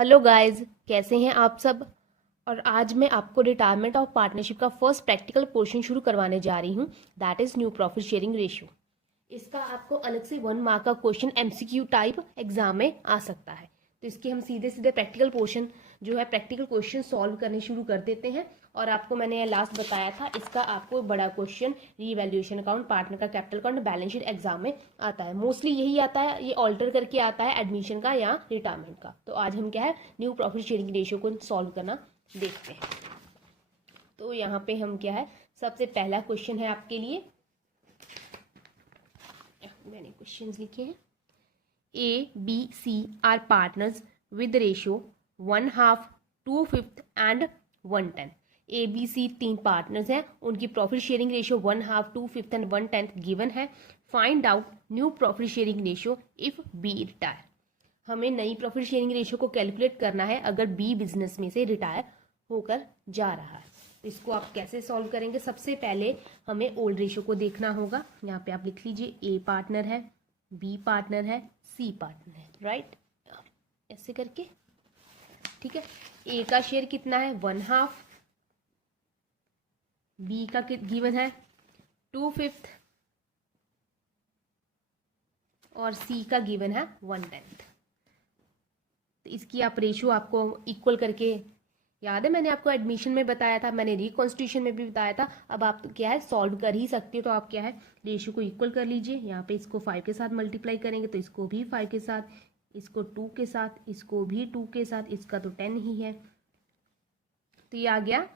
Hello guys, कैसे हैं आप सब। और आज मैं आपको रिटायरमेंट ऑफ पार्टनरशिप का फर्स्ट प्रैक्टिकल पोर्शन शुरू करवाने जा रही हूँ। That is new profit sharing ratio. इसका आपको अलग से 1 मार्क का क्वेश्चन एमसीक्यू टाइप एग्जाम में आ सकता है। तो इसके हम सीधे सीधे प्रैक्टिकल पोर्शन जो है प्रैक्टिकल क्वेश्चन सॉल्व करने शुरू कर देते हैं। और आपको मैंने लास्ट बताया था, इसका आपको बड़ा क्वेश्चन रीवैल्यूएशन अकाउंट, पार्टनर का capital account, balance sheet exam में आता है। मोस्टली यही आता है, ये ऑल्टर करके आता है एडमिशन का या रिटायरमेंट का। तो आज हम क्या है न्यू प्रॉफिट शेयरिंग रेशियो को सॉल्व करना देखते हैं। तो यहाँ पे हम क्या है, सबसे पहला क्वेश्चन है आपके लिए, मैंने क्वेश्चंस लिखे हैं। A B C are partners with ratio 1/2, 2/5 and 1/10। A B C 3 partners हैं, उनकी profit sharing ratio 1/2, 2/5 and 1/10 given है। Find out new profit sharing ratio if B retire. हमें नई प्रॉफिट शेयरिंग रेशियो को कैलकुलेट करना है अगर बी बिजनेस में से रिटायर होकर जा रहा है। तो इसको आप कैसे सॉल्व करेंगे, सबसे पहले हमें ओल्ड रेशियो को देखना होगा। यहाँ पे आप लिख लीजिए, ए पार्टनर है, बी पार्टनर है, सी पार्टनर है, राइट, ऐसे करके। ठीक है, ए का शेयर कितना है 1/2, बी का गिवन है 2/5 और सी का गिवन है 1/10। तो इसकी आप रेशियो आपको इक्वल करके, याद है मैंने आपको एडमिशन में बताया था, मैंने रिकॉन्स्टिट्यूशन में भी बताया था। अब आप तो क्या है सॉल्व कर ही सकते हो। तो आप क्या है रेशियो को इक्वल कर लीजिए। यहाँ पे इसको 5 के साथ मल्टीप्लाई करेंगे तो इसको भी 5 के साथ, इसको 2 के साथ, इसको भी 2 के साथ, इसका तो 10 ही है। तो ये आ गया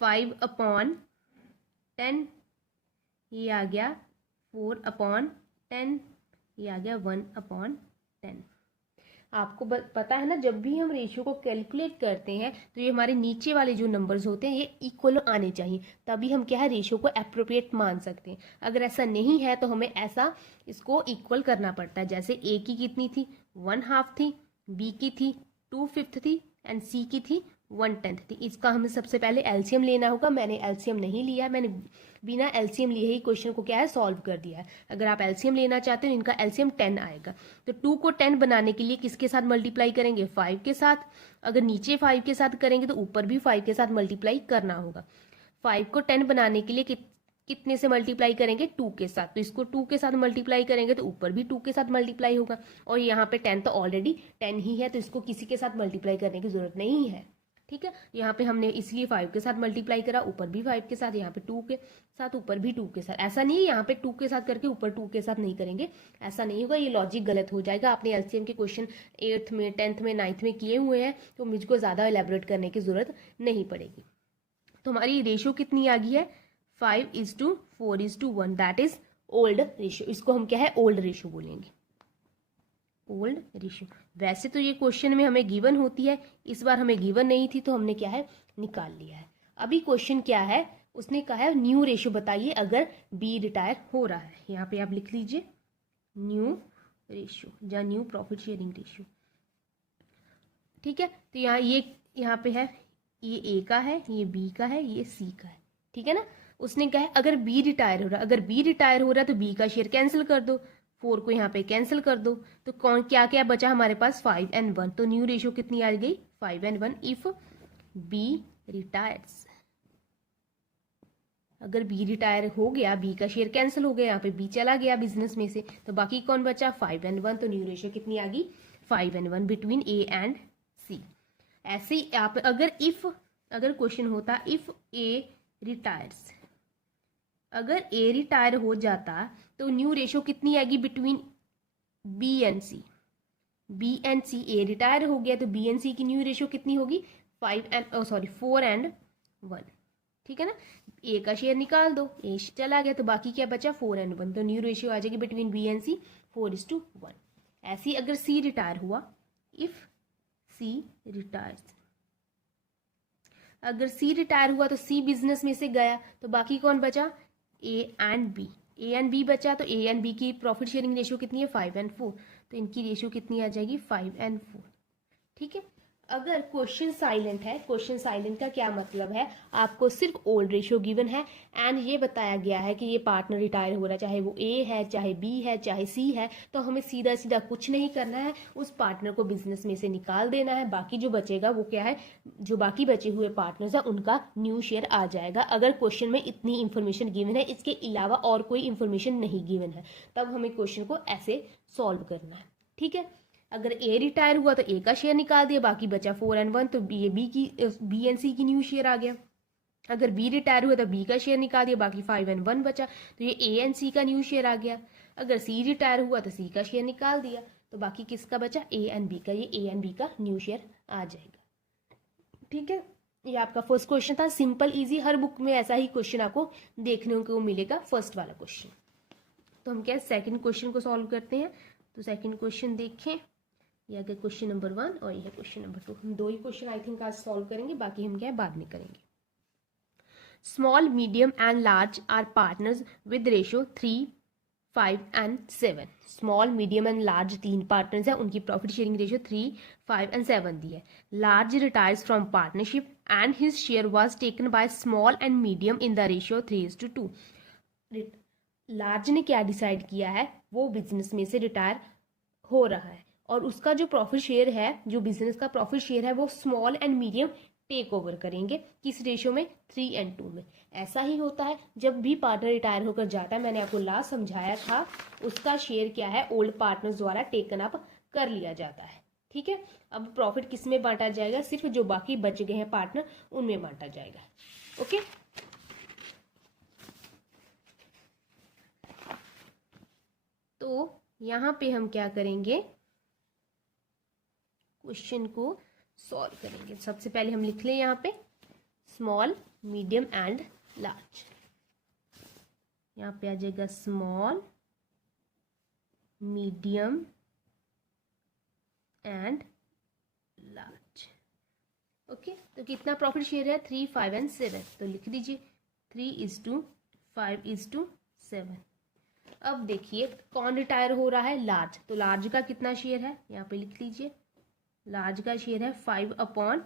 5/10, ये आ गया 4/10, ये आ गया 1/10। आपको पता है ना, जब भी हम रेशियो को कैलकुलेट करते हैं तो ये हमारे नीचे वाले जो नंबर्स होते हैं ये इक्वल आने चाहिए, तभी हम क्या है रेशियो को अप्रोप्रिएट मान सकते हैं। अगर ऐसा नहीं है तो हमें ऐसा इसको इक्वल करना पड़ता है। जैसे ए की कितनी थी 1/2 थी, बी की थी 2/5 थी एंड सी की थी 1/10 थी। इसका हमें सबसे पहले एलसीएम लेना होगा। मैंने एलसीएम नहीं लिया है, मैंने बिना एलसीएम लिए ही क्वेश्चन को क्या है सॉल्व कर दिया है। अगर आप एलसीएम लेना चाहते हो इनका एलसीएम 10 आएगा। तो 2 को 10 बनाने के लिए किसके साथ मल्टीप्लाई करेंगे 5 के साथ। अगर नीचे 5 के साथ करेंगे तो ऊपर भी 5 के साथ मल्टीप्लाई करना होगा। 5 को 10 बनाने के लिए कितने से मल्टीप्लाई करेंगे 2 के साथ। तो इसको 2 के साथ मल्टीप्लाई करेंगे तो ऊपर भी 2 के साथ मल्टीप्लाई होगा। और यहाँ पे 10 तो ऑलरेडी 10 ही है, तो इसको किसी के साथ मल्टीप्लाई करने की जरूरत नहीं है। ठीक है, यहाँ पे हमने इसलिए 5 के साथ मल्टीप्लाई करा, ऊपर भी 5 के साथ, यहाँ पे 2 के साथ, ऊपर भी 2 के साथ। ऐसा नहीं है यहाँ पे 2 के साथ करके ऊपर 2 के साथ नहीं करेंगे, ऐसा नहीं होगा, ये लॉजिक गलत हो जाएगा। आपने एलसीएम के क्वेश्चन 8th में, 10th में, 9th में किए हुए हैं, तो मुझको ज़्यादा एलेबोरेट करने की जरूरत नहीं पड़ेगी। तो हमारी रेशियो कितनी आ गई है 5:4:1, दैट इज ओल्ड रेशियो। इसको हम क्या है ओल्ड रेशियो बोलेंगे, ओल्ड रेशियो। वैसे तो ये क्वेश्चन में हमें गिवन होती है, इस बार हमें गिवन नहीं थी तो हमने क्या है निकाल लिया है। अभी क्वेश्चन क्या है, उसने कहा है न्यू रेशियो बताइए अगर बी रिटायर हो रहा है। यहाँ पे आप लिख लीजिए न्यू रेशियो या न्यू प्रॉफिट शेयरिंग रेशियो। ठीक है, तो यहाँ पे है, ये ए का है, ये बी का है, ये सी का है। ठीक है ना, उसने कहा है अगर बी रिटायर हो रहा है, अगर बी रिटायर हो रहा है तो बी का शेयर कैंसिल कर दो, 4 को यहाँ पे कैंसिल कर दो। तो कौन क्या क्या बचा हमारे पास 5 and 1। तो न्यू रेशियो कितनी आ गई 5 and 1 इफ बी रिटायर्स। अगर बी रिटायर हो गया, बी का शेयर कैंसिल हो गया, यहाँ पे बी चला गया बिजनेस में से, तो बाकी कौन बचा 5 and 1। तो न्यू रेशियो कितनी आ गई 5 and 1 बिटवीन ए एंड सी। ऐसे ही आप अगर क्वेश्चन होता इफ ए रिटायर्स, अगर ए रिटायर हो जाता तो न्यू रेशियो कितनी आएगी between B and C. B and C, A retire हो गया तो बी एंड सी की न्यू रेशियो कितनी होगी 4 and 1। ठीक है ना, ए का शेयर निकाल दो, ए चला गया तो बाकी क्या बचा 4 and 1। तो न्यू रेशियो आ जाएगी बिटवीन बी एंड सी 4:1। ऐसे ही अगर सी रिटायर हुआ, इफ सी रिटायर्स, अगर सी रिटायर हुआ तो सी बिजनेस में से गया तो बाकी कौन बचा A and B. A and B बचा तो ए एंड बी की प्रॉफिट शेयरिंग रेशियो कितनी है 5 and 4। तो इनकी रेशियो कितनी आ जाएगी 5 and 4। ठीक है, अगर क्वेश्चन साइलेंट है, क्वेश्चन साइलेंट का क्या मतलब है, आपको सिर्फ ओल्ड रेशियो गिवन है एंड ये बताया गया है कि ये पार्टनर रिटायर हो रहा है, चाहे वो ए है, चाहे बी है, चाहे सी है, तो हमें सीधा सीधा कुछ नहीं करना है, उस पार्टनर को बिजनेस में से निकाल देना है। बाकी जो बचेगा वो क्या है, जो बाकी बचे हुए पार्टनर्स है उनका न्यू शेयर आ जाएगा। अगर क्वेश्चन में इतनी इंफॉर्मेशन गिवन है, इसके अलावा और कोई इंफॉर्मेशन नहीं गिवन है, तब हमें क्वेश्चन को ऐसे सॉल्व करना है। ठीक है, अगर ए रिटायर हुआ तो ए का शेयर निकाल दिया, बाकी बचा 4 and 1, तो बी एंड सी की न्यू शेयर आ गया। अगर बी रिटायर हुआ तो बी का शेयर निकाल दिया, बाकी 5 and 1 बचा, तो ये ए एंड सी का न्यू शेयर आ गया। अगर सी रिटायर हुआ तो सी का शेयर निकाल दिया, तो बाकी किसका बचा, ए एंड बी का, ये ए एंड बी का न्यू शेयर आ जाएगा। ठीक है, ये आपका फर्स्ट क्वेश्चन था, सिंपल इजी, हर बुक में ऐसा ही क्वेश्चन आपको देखने को मिलेगा, फर्स्ट वाला क्वेश्चन। तो हम क्या सेकंड क्वेश्चन को सॉल्व करते हैं। तो सेकंड क्वेश्चन देखें, यह है क्वेश्चन नंबर 1 और यह है क्वेश्चन नंबर 2। हम 2 ही क्वेश्चन आई थिंक आज सॉल्व करेंगे, बाकी हम क्या है बाद में करेंगे। Small, medium and large are partners with ratio 3, 5 and 7। Small, medium and large 3 partners हैं, उनकी प्रॉफिट शेयरिंग रेशियो 3, 5 and 7 दी है। Large retires from partnership and his share was taken by small and medium in the ratio 3:2। Large ने क्या decide किया है, वो business में से रिटायर हो रहा है और उसका जो प्रॉफिट शेयर है, जो बिजनेस का प्रॉफिट शेयर है, वो small and medium take over करेंगे। किस रेशियो में, 3 and 2 में। ऐसा ही होता है जब भी पार्टनर रिटायर होकर जाता है, मैंने आपको लास्ट समझाया था, उसका शेयर क्या है, ओल्ड पार्टनर्स द्वारा टेकन अप कर लिया जाता है। ठीक है, अब प्रॉफिट किस में बांटा जाएगा, सिर्फ जो बाकी बच गए हैं पार्टनर उनमें बांटा जाएगा। ओके, तो यहां पे हम क्या करेंगे, क्वेश्चन को सॉल्व करेंगे। सबसे पहले हम लिख लें यहाँ पे स्मॉल, मीडियम एंड लार्ज। यहाँ पे आ जाएगा small, medium and large. Okay, तो कितना प्रॉफिट शेयर है, 3, 5 and 7, तो लिख दीजिए 3:5:7। अब देखिए कौन रिटायर हो रहा है, लार्ज, तो लार्ज का कितना शेयर है, यहाँ पे लिख लीजिए, लार्ज का शेयर है 5/5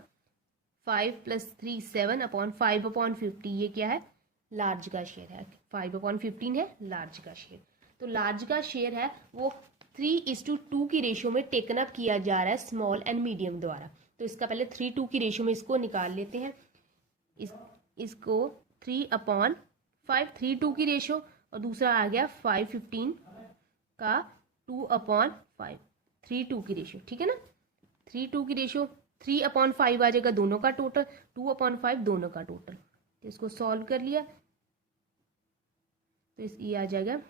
+ 3 7/5/50। ये क्या है, लार्ज का शेयर है, 5/15 है लार्ज का शेयर। तो लार्ज का शेयर है वो 3:2 की रेशियो में टेकन अप किया जा रहा है स्मॉल एंड मीडियम द्वारा। तो इसका पहले 3:2 की रेशियो में इसको निकाल लेते हैं, इसको 3/5, 3:2 की रेशियो, और दूसरा आ गया 5/15 का 2/5, 3:2 की रेशियो। ठीक है ना, 3:2 की रेशियो, 3/5 आ जाएगा दोनों का टोटल, 2/5 दोनों का टोटल। तो इसको सॉल्व कर लिया तो ये आ जाएगा।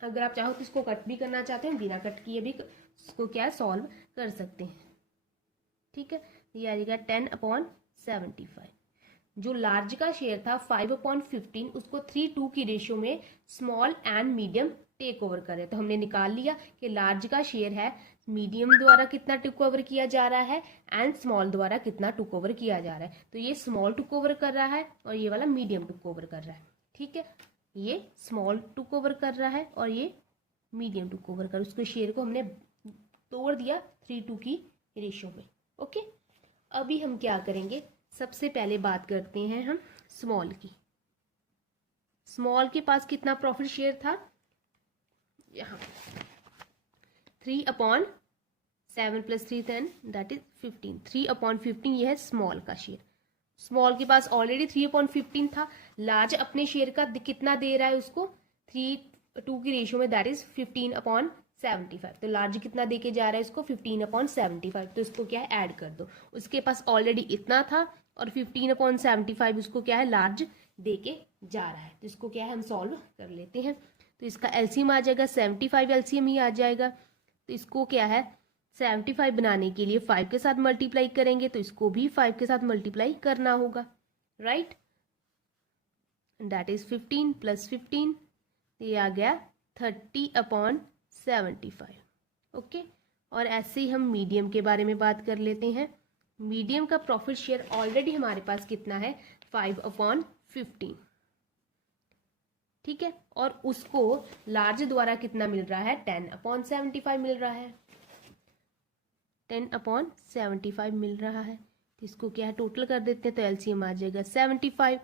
अगर आप चाहो तो इसको कट भी करना चाहते हैं, बिना कट किए भी इसको क्या सॉल्व कर सकते हैं। ठीक है, ये आ जाएगा 10/75। जो लार्ज का शेयर था 5/15, उसको 3:2 की रेशियो में small and medium take over करे, तो हमने निकाल लिया कि लार्ज का शेयर है मीडियम द्वारा कितना टेक ओवर किया जा रहा है एंड स्मॉल द्वारा कितना टेक ओवर किया जा रहा है। तो ये स्मॉल टेक ओवर कर रहा है और ये वाला मीडियम टेक ओवर कर रहा है। ठीक है, ये स्मॉल टेक ओवर कर रहा है और ये मीडियम टेक ओवर कर, उसके शेयर को हमने तोड़ दिया 3:2 की रेशियो में। ओके, अभी हम क्या करेंगे, सबसे पहले बात करते हैं हम स्मॉल की। स्मॉल के पास कितना प्रॉफिट शेयर था, यहाँ 3/7 + 3 10 दैट इज 15, 3/15 ये है स्मॉल का शेयर। स्मॉल के पास ऑलरेडी 3/15 था, लार्ज अपने शेयर का कितना दे रहा है उसको, 3:2 की रेशियो में, दैट इज 15/75। तो लार्ज कितना दे के जा रहा है इसको, 15/75। तो इसको क्या है, ऐड कर दो, उसके पास ऑलरेडी इतना था और 15/75 उसको क्या है, लार्ज दे के जा रहा है। तो इसको क्या है, हम सॉल्व कर लेते हैं। तो इसका एलसीएम आ जाएगा 75, एलसीएम ही आ जाएगा। तो इसको क्या है, 75 बनाने के लिए 5 के साथ मल्टीप्लाई करेंगे, तो इसको भी 5 के साथ मल्टीप्लाई करना होगा, राइट, दैट इज 15 + 15, ये आ गया 30/75। ओके, और ऐसे ही हम मीडियम के बारे में बात कर लेते हैं। मीडियम का प्रॉफिट शेयर ऑलरेडी हमारे पास कितना है, 5/15। ठीक है, और उसको लार्ज द्वारा कितना मिल रहा है, 10/75 मिल रहा है। 10/75 मिल रहा है। तो इसको क्या है, टोटल कर देते हैं तो एलसीएम आ जाएगा 75।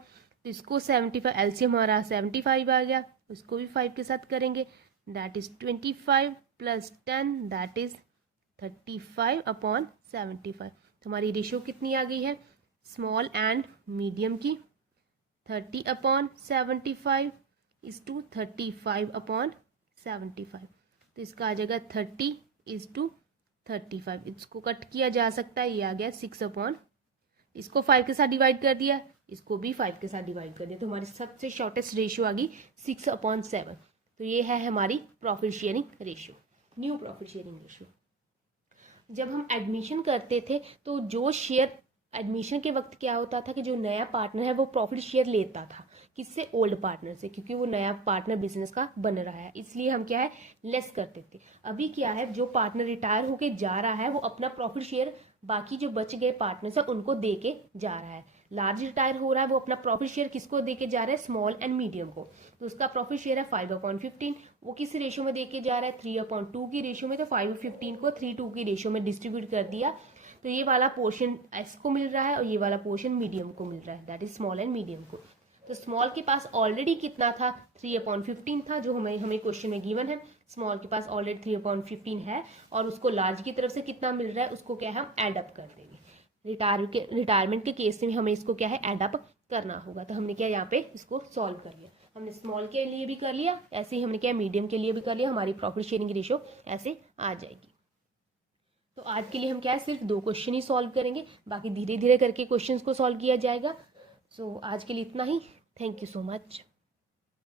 तो इसको 75, एलसीएम हमारा 75 आ गया, उसको भी 5 के साथ करेंगे, दैट इज 25 + 10 दैट इज 35/75। तो हमारी रेशियो कितनी आ गई है स्मॉल एंड मीडियम की, 30/75 = 35/75। तो इसका आ जाएगा 30:35। इसको कट किया जा सकता है, ये आ गया 6 इसको 5 के साथ डिवाइड कर दिया, इसको भी 5 के साथ डिवाइड कर दिया, तो हमारी सबसे शॉर्टेस्ट रेशियो आ गई 6/7। तो ये है हमारी profit sharing ratio, new profit sharing ratio. जब हम एडमिशन करते थे तो जो शेयर एडमिशन के वक्त क्या होता था कि जो नया पार्टनर है वो प्रॉफिट शेयर लेता था, किससे, ओल्ड पार्टनर से, क्योंकि वो नया पार्टनर बिजनेस का बन रहा है, इसलिए हम क्या है लेस करते थे। अभी क्या है, जो पार्टनर रिटायर होके जा रहा है वो अपना प्रॉफिट शेयर बाकी जो बच गए पार्टनर्स है उनको दे के जा रहा है। लार्ज रिटायर हो रहा है, वो अपना प्रॉफिट शेयर किसको दे के जा रहा है, स्मॉल एंड मीडियम को, तो उसका प्रॉफिट शेयर है 5/15। वो किस रेशियो में दे के जा रहा है, 3/2 की रेशियो में, तो 5/15 को 3/2 की रेशियो में डिस्ट्रीब्यूट कर दिया, तो ये वाला पोर्शन एस को मिल रहा है और ये वाला पोर्शन मीडियम को मिल रहा है, that is small and medium को। तो स्मॉल के पास ऑलरेडी कितना था, 3/15 था, जो हमें क्वेश्चन में गिवन है। स्मॉल के पास ऑलरेडी 3/15 है और उसको लार्ज की तरफ से कितना मिल रहा है, उसको क्या है हम एड अप कर देंगे। रिटायरमेंट के केस में हमें इसको क्या है एड अप करना होगा। तो हमने क्या यहाँ पे इसको सॉल्व कर लिया, हमने स्मॉल के लिए भी कर लिया, ऐसे ही हमने क्या मीडियम के लिए भी कर लिया, हमारी प्रॉफिट शेयरिंग रेशियो ऐसे आ जाएगी। तो आज के लिए हम क्या है सिर्फ 2 क्वेश्चन ही सॉल्व करेंगे, बाकी धीरे धीरे करके क्वेश्चंस को सॉल्व किया जाएगा। सो आज के लिए इतना ही, थैंक यू सो मच।